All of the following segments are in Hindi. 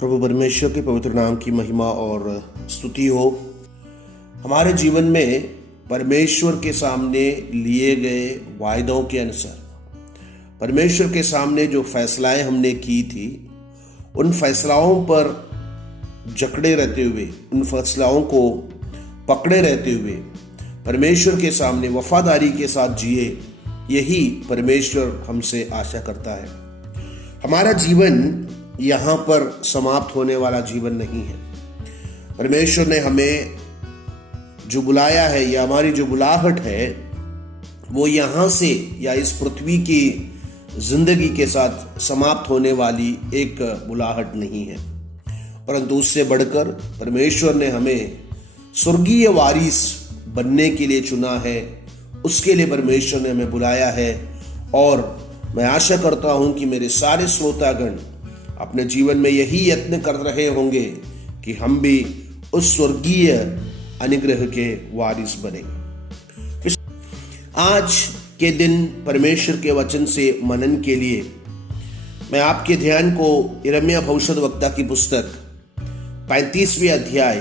प्रभु परमेश्वर के पवित्र नाम की महिमा और स्तुति हो। हमारे जीवन में परमेश्वर के सामने लिए गए वायदों के अनुसार, परमेश्वर के सामने जो फैसलाएं हमने की थी, उन फैसलाओं पर जकड़े रहते हुए, उन फैसलाओं को पकड़े रहते हुए परमेश्वर के सामने वफादारी के साथ जिए, यही परमेश्वर हमसे आशा करता है। हमारा जीवन यहाँ पर समाप्त होने वाला जीवन नहीं है। परमेश्वर ने हमें जो बुलाया है, या हमारी जो बुलाहट है, वो यहाँ से या इस पृथ्वी की जिंदगी के साथ समाप्त होने वाली एक बुलाहट नहीं है, परंतु उससे बढ़कर परमेश्वर ने हमें स्वर्गीय वारिस बनने के लिए चुना है। उसके लिए परमेश्वर ने हमें बुलाया है, और मैं आशा करता हूं कि मेरे सारे श्रोतागण अपने जीवन में यही यत्न कर रहे होंगे कि हम भी उस स्वर्गीय अनुग्रह के वारिस बने। आज के दिन परमेश्वर के वचन से मनन के लिए मैं आपके ध्यान को यिर्मयाह भविष्यद्वक्ता की पुस्तक 35वें अध्याय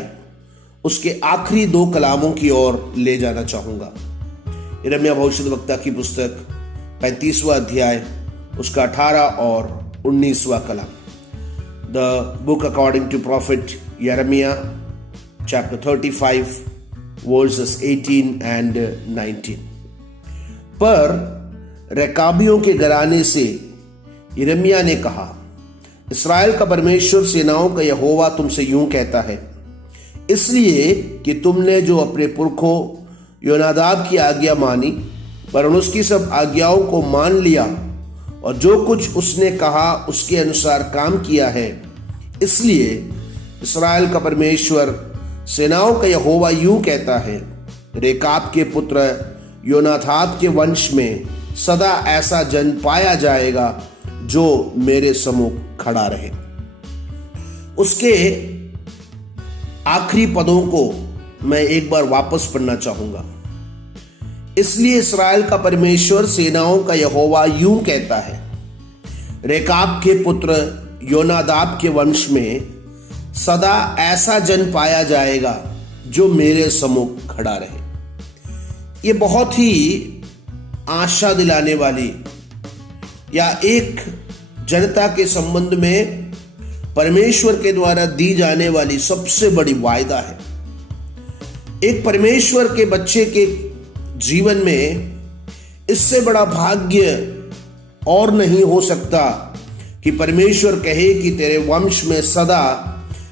उसके आखिरी 2 कलामों की ओर ले जाना चाहूंगा। यिर्मयाह भविष्यद्वक्ता की पुस्तक 35वां अध्याय उसका 18 और 19वां कलाम। The book according to prophet Jeremiah, chapter 35, verses 18 and 19। पर रेकाबियों के घराने से यिर्मयाह ने कहा, इस्राएल का परमेश्वर सेनाओं का यहोवा तुमसे यूं कहता है, इसलिए कि तुमने जो अपने पुरखों योनादाब की आज्ञा मानी, पर उसकी सब आज्ञाओं को मान लिया और जो कुछ उसने कहा उसके अनुसार काम किया है, इसलिए इस्राएल का परमेश्वर सेनाओं का यहोवा यूं कहता है, रेकाब के पुत्र योनादाब के वंश में सदा ऐसा जन पाया जाएगा जो मेरे सम्मुख खड़ा रहे। उसके आखिरी पदों को मैं एक बार वापस पढ़ना चाहूंगा। इसलिए इस्राएल का परमेश्वर सेनाओं का यहोवा यूं कहता है, रेकाब के पुत्र योनादाब के वंश में सदा ऐसा जन पाया जाएगा जो मेरे सम्मुख खड़ा रहे। ये बहुत ही आशा दिलाने वाली, या एक जनता के संबंध में परमेश्वर के द्वारा दी जाने वाली सबसे बड़ी वायदा है। एक परमेश्वर के बच्चे के जीवन में इससे बड़ा भाग्य और नहीं हो सकता कि परमेश्वर कहे कि तेरे वंश में सदा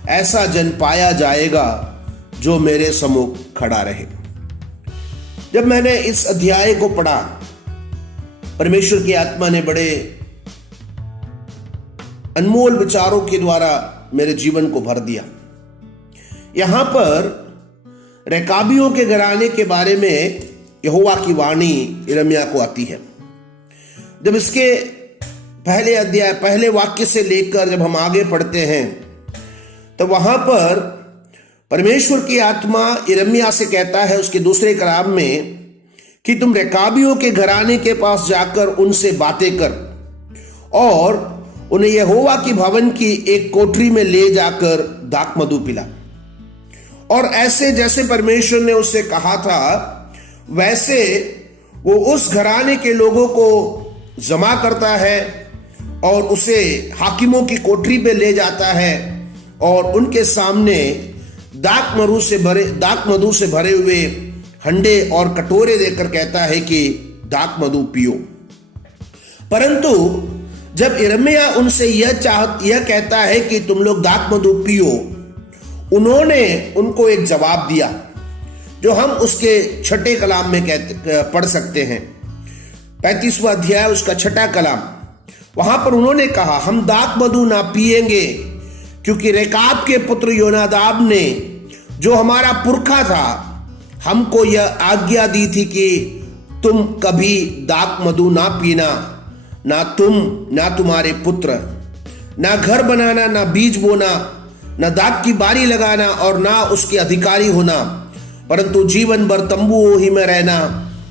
ऐसा जन पाया जाएगा जो मेरे सम्मुख खड़ा रहे। जब मैंने इस अध्याय को पढ़ा, परमेश्वर की आत्मा ने बड़े अनमोल विचारों के द्वारा मेरे जीवन को भर दिया। यहां पर रेकाबियों के घराने के बारे में यहोवा की वाणी यिर्मयाह को आती है। जब इसके पहले अध्याय, पहले वाक्य से लेकर जब हम आगे पढ़ते हैं, तो वहां पर परमेश्वर की आत्मा यिर्मयाह से कहता है उसके दूसरे कलाम में कि तुम रेकाबियों के घराने के पास जाकर उनसे बातें कर और उन्हें यहोवा की भवन की एक कोठरी में ले जाकर दाखमधु पिला। और ऐसे जैसे परमेश्वर ने उससे कहा था, वैसे वो उस घराने के लोगों को जमा करता है और उसे हाकिमों की कोठरी पे ले जाता है और उनके सामने दाखमधु से भरे हुए हंडे और कटोरे देकर कहता है कि दाखमधु पियो। परंतु जब यिर्मयाह उनसे यह कहता है कि तुम लोग दाखमधु पियो, उन्होंने उनको एक जवाब दिया जो हम उसके 6ठे कलाम में पढ़ सकते हैं। 35वां अध्याय उसका 6ठा कलाम, वहां पर उन्होंने कहा, हम दाखमधु ना पिएंगे, क्योंकि रेकाब के पुत्र योनादाब ने, जो हमारा पुरखा था, हमको यह आज्ञा दी थी कि तुम कभी दाखमधु ना पीना, ना तुम ना तुम्हारे पुत्र, ना घर बनाना, ना बीज बोना, ना दाख की बारी लगाना और ना उसके अधिकारी होना, परंतु जीवन भर तंबुओं ही में रहना,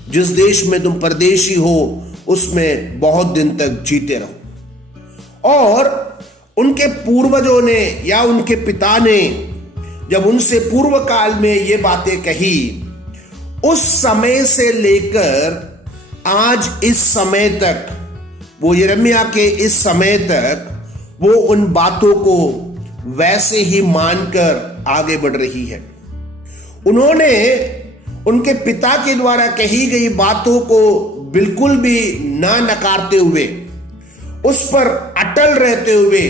जिस देश में तुम परदेशी हो उसमें बहुत दिन तक जीते रहो। और उनके पूर्वजों ने या उनके पिता ने जब उनसे पूर्व काल में ये बातें कही, उस समय से लेकर आज इस समय तक, वो यिर्मयाह के इस समय तक वो उन बातों को वैसे ही मानकर आगे बढ़ रही है। उन्होंने उनके पिता के द्वारा कही गई बातों को बिल्कुल भी ना नकारते हुए, उस पर अटल रहते हुए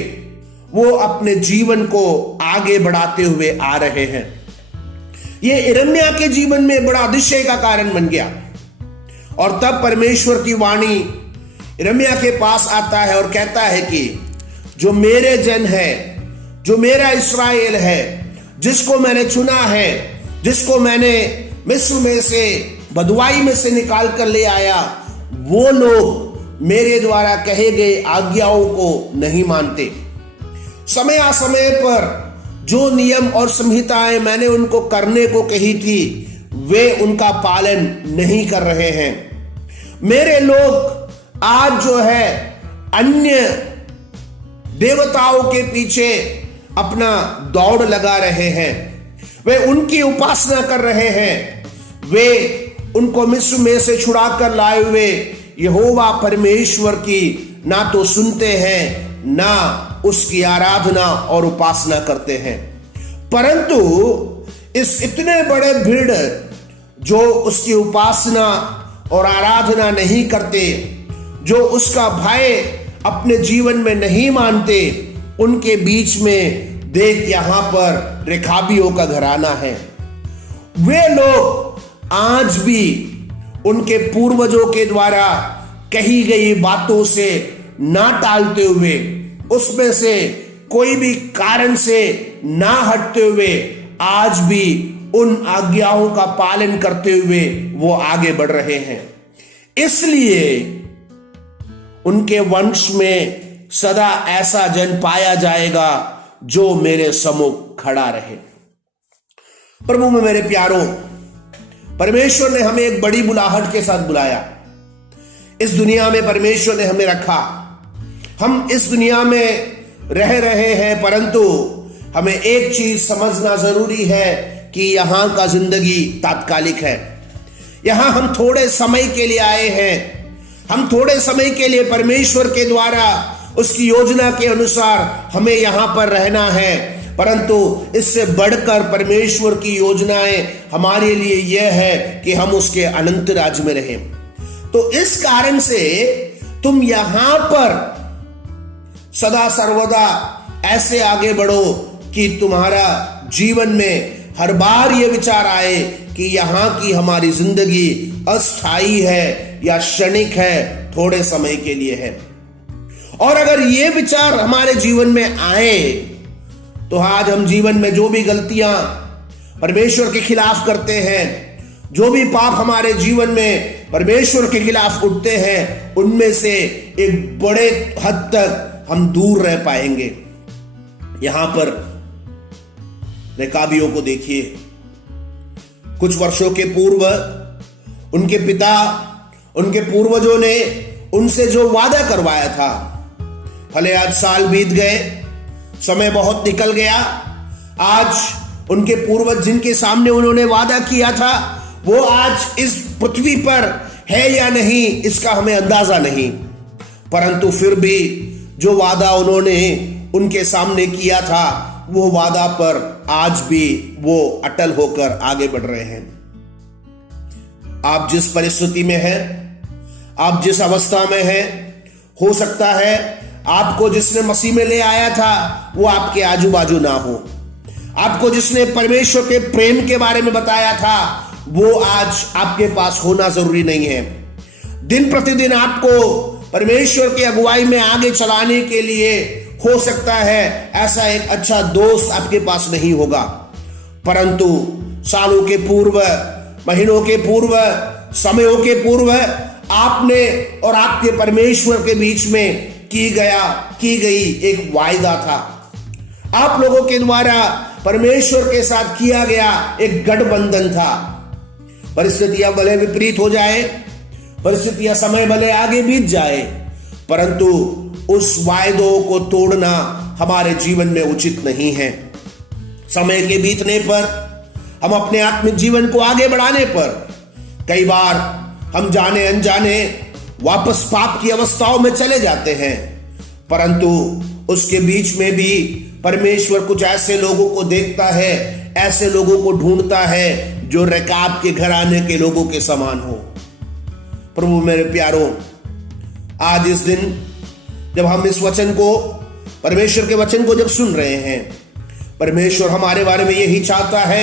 वो अपने जीवन को आगे बढ़ाते हुए आ रहे हैं। ये यिर्मयाह के जीवन में बड़ा अधिशय का कारण बन गया। और तब परमेश्वर की वाणी यिर्मयाह के पास आता है और कहता है कि जो मेरे जन है, जो मेरा इस्राएल है, जिसको मैंने चुना है, जिसको मैंने मिस्र में से, बदुआई में से निकाल कर ले आया, वो लोग मेरे द्वारा कहे गए आज्ञाओं को नहीं मानते। समय असमय पर जो नियम और संहिताएं मैंने उनको करने को कही थी, वे उनका पालन नहीं कर रहे हैं। मेरे लोग आज जो है अन्य देवताओं के पीछे अपना दौड़ लगा रहे हैं, वे उनकी उपासना कर रहे हैं। वे उनको मिस्र में से छुड़ा कर लाए हुए यहोवा परमेश्वर की ना तो सुनते हैं, ना उसकी आराधना और उपासना करते हैं। परंतु इस इतने बड़े भीड़ जो उसकी उपासना और आराधना नहीं करते, जो उसका भय अपने जीवन में नहीं मानते, उनके बीच में देख यहां पर रेखाबियों का घराना है। वे लोग आज भी उनके पूर्वजों के द्वारा कही गई बातों से ना टालते हुए, उसमें से कोई भी कारण से ना हटते हुए, आज भी उन आज्ञाओं का पालन करते हुए वो आगे बढ़ रहे हैं। इसलिए उनके वंश में सदा ऐसा जन पाया जाएगा जो मेरे सम्मुख खड़ा रहे। प्रभु में मेरे प्यारों, परमेश्वर ने हमें एक बड़ी बुलाहट के साथ बुलाया। इस दुनिया में परमेश्वर ने हमें रखा। हम इस दुनिया में रह रहे हैं, परंतु हमें एक चीज समझना जरूरी है कि यहां का जिंदगी तात्कालिक है। यहां हम थोड़े समय के लिए आए हैं। हम थोड़े समय के लिए परमेश्वर के द्वारा उसकी योजना के अनुसार हमें यहां पर रहना है, परंतु इससे बढ़कर परमेश्वर की योजनाएं हमारे लिए यह है कि हम उसके अनंत राज्य में रहें। तो इस कारण से तुम यहां पर सदा सर्वदा ऐसे आगे बढ़ो कि तुम्हारा जीवन में हर बार यह विचार आए कि यहां की हमारी जिंदगी अस्थाई है या क्षणिक है, थोड़े समय के लिए है। और अगर ये विचार हमारे जीवन में आए तो आज हम जीवन में जो भी गलतियां परमेश्वर के खिलाफ करते हैं, जो भी पाप हमारे जीवन में परमेश्वर के खिलाफ उठते हैं, उनमें से एक बड़े हद तक हम दूर रह पाएंगे। यहां पर रेकाबियों को देखिए। कुछ वर्षों के पूर्व उनके पिता, उनके पूर्वजों ने उनसे जो वादा करवाया था, भले आज साल बीत गए, समय बहुत निकल गया, आज उनके पूर्वज जिनके सामने उन्होंने वादा किया था वो आज इस पृथ्वी पर है या नहीं इसका हमें अंदाजा नहीं, परंतु फिर भी जो वादा उन्होंने उनके सामने किया था वो वादा पर आज भी वो अटल होकर आगे बढ़ रहे हैं। आप जिस परिस्थिति में हैं, आप जिस अवस्था में हैं, हो सकता है आपको जिसने मसीह में ले आया था वो आपके आजू बाजू ना हो। आपको जिसने परमेश्वर के प्रेम के बारे में बताया था वो आज आपके पास होना जरूरी नहीं है। दिन प्रतिदिन आपको परमेश्वर की अगुवाई में आगे चलाने के लिए हो सकता है ऐसा एक अच्छा दोस्त आपके पास नहीं होगा, परंतु सालों के पूर्व, महीनों के पूर्व, समयों के पूर्व आपने और आपके परमेश्वर के बीच में की गई एक वायदा था। आप लोगों के द्वारा परमेश्वर के साथ किया गया एक गठबंधन था। परिस्थितियां भले विपरीत हो जाए, परिस्थितियां समय भले आगे बीत जाए, परंतु उस वायदों को तोड़ना हमारे जीवन में उचित नहीं है। समय के बीतने पर, हम अपने आत्मिक जीवन को आगे बढ़ाने पर कई बार हम जाने अनजाने वापस पाप की अवस्थाओं में चले जाते हैं, परंतु उसके बीच में भी परमेश्वर कुछ ऐसे लोगों को देखता है, ऐसे लोगों को ढूंढता है जो रेकाब के घराने के लोगों के समान हो। प्रभु मेरे प्यारों, आज इस दिन जब हम इस वचन को, परमेश्वर के वचन को जब सुन रहे हैं, परमेश्वर हमारे बारे में यही चाहता है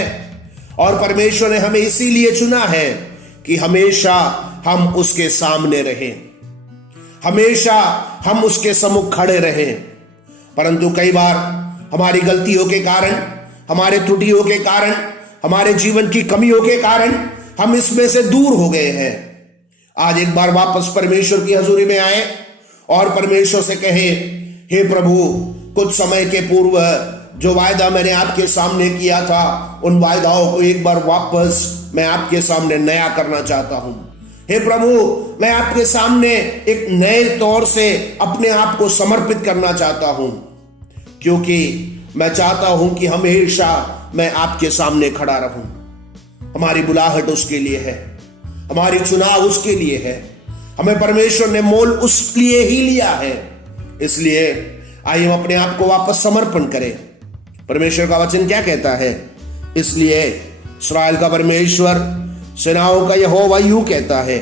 और परमेश्वर ने हमें इसीलिए चुना है कि हमेशा हम उसके सामने रहें, हमेशा हम उसके सम्मुख खड़े रहें। परंतु कई बार हमारी गलतियों के कारण, हमारे त्रुटियों के कारण, हमारे जीवन की कमियों के कारण हम इसमें से दूर हो गए हैं। आज एक बार वापस परमेश्वर की हजूरी में आए और परमेश्वर से कहे, हे प्रभु, कुछ समय के पूर्व जो वायदा मैंने आपके सामने किया था, उन वायदाओं को एक बार वापस मैं आपके सामने नया करना चाहता हूं। हे प्रभु, मैं आपके सामने एक नए तौर से अपने आप को समर्पित करना चाहता हूं, क्योंकि मैं चाहता हूं कि हमेशा मैं आपके सामने खड़ा रहूं। हमारी बुलाहट उसके लिए है, हमारी चुनाव उसके लिए है, हमें परमेश्वर ने मोल उस लिए ही लिया है। इसलिए आइए हम अपने आप को वापस समर्पण करें। परमेश्वर का वचन क्या कहता है? इसलिए इस्राएल का परमेश्वर, सेनाओं का यहोवा यूं कहता है,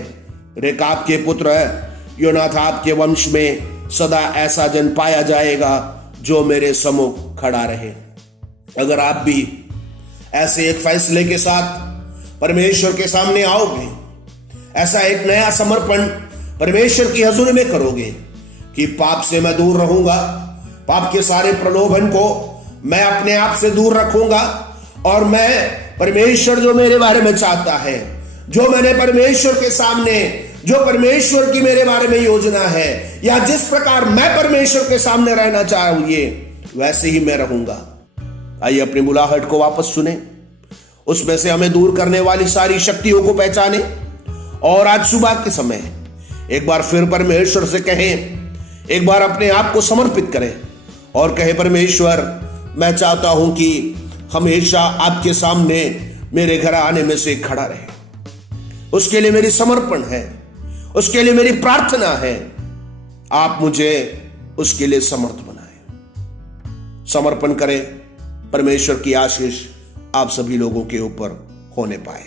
रेकाब के पुत्र योनादाब के वंश में सदा ऐसा जन पाया जाएगा जो मेरे सम्मुख खड़ा रहे। अगर आप भी ऐसे एक फैसले के साथ परमेश्वर के सामने आओगे, ऐसा एक नया समर्पण परमेश्वर की हजूरी में करोगे कि पाप से मैं दूर रहूंगा, पाप के सारे प्रलोभन को मैं अपने आप से दूर रखूंगा और मैं परमेश्वर जो मेरे बारे में चाहता है, जो मैंने परमेश्वर के सामने, जो परमेश्वर की मेरे बारे में योजना है, या जिस प्रकार मैं परमेश्वर के सामने रहना चाहिए, वैसे ही मैं रहूंगा। आइए अपनी बुलाहट को वापस सुने, उसमें से हमें दूर करने वाली सारी शक्तियों को पहचाने और आज सुबह के समय एक बार फिर परमेश्वर से कहें, एक बार अपने आप को समर्पित करें और कहे, परमेश्वर, मैं चाहता हूं कि हमेशा आपके सामने मेरे घर आने में से खड़ा रहे। उसके लिए मेरी समर्पण है, उसके लिए मेरी प्रार्थना है। आप मुझे उसके लिए समर्थ बनाएं। समर्पण करें। परमेश्वर की आशीष आप सभी लोगों के ऊपर होने पाए।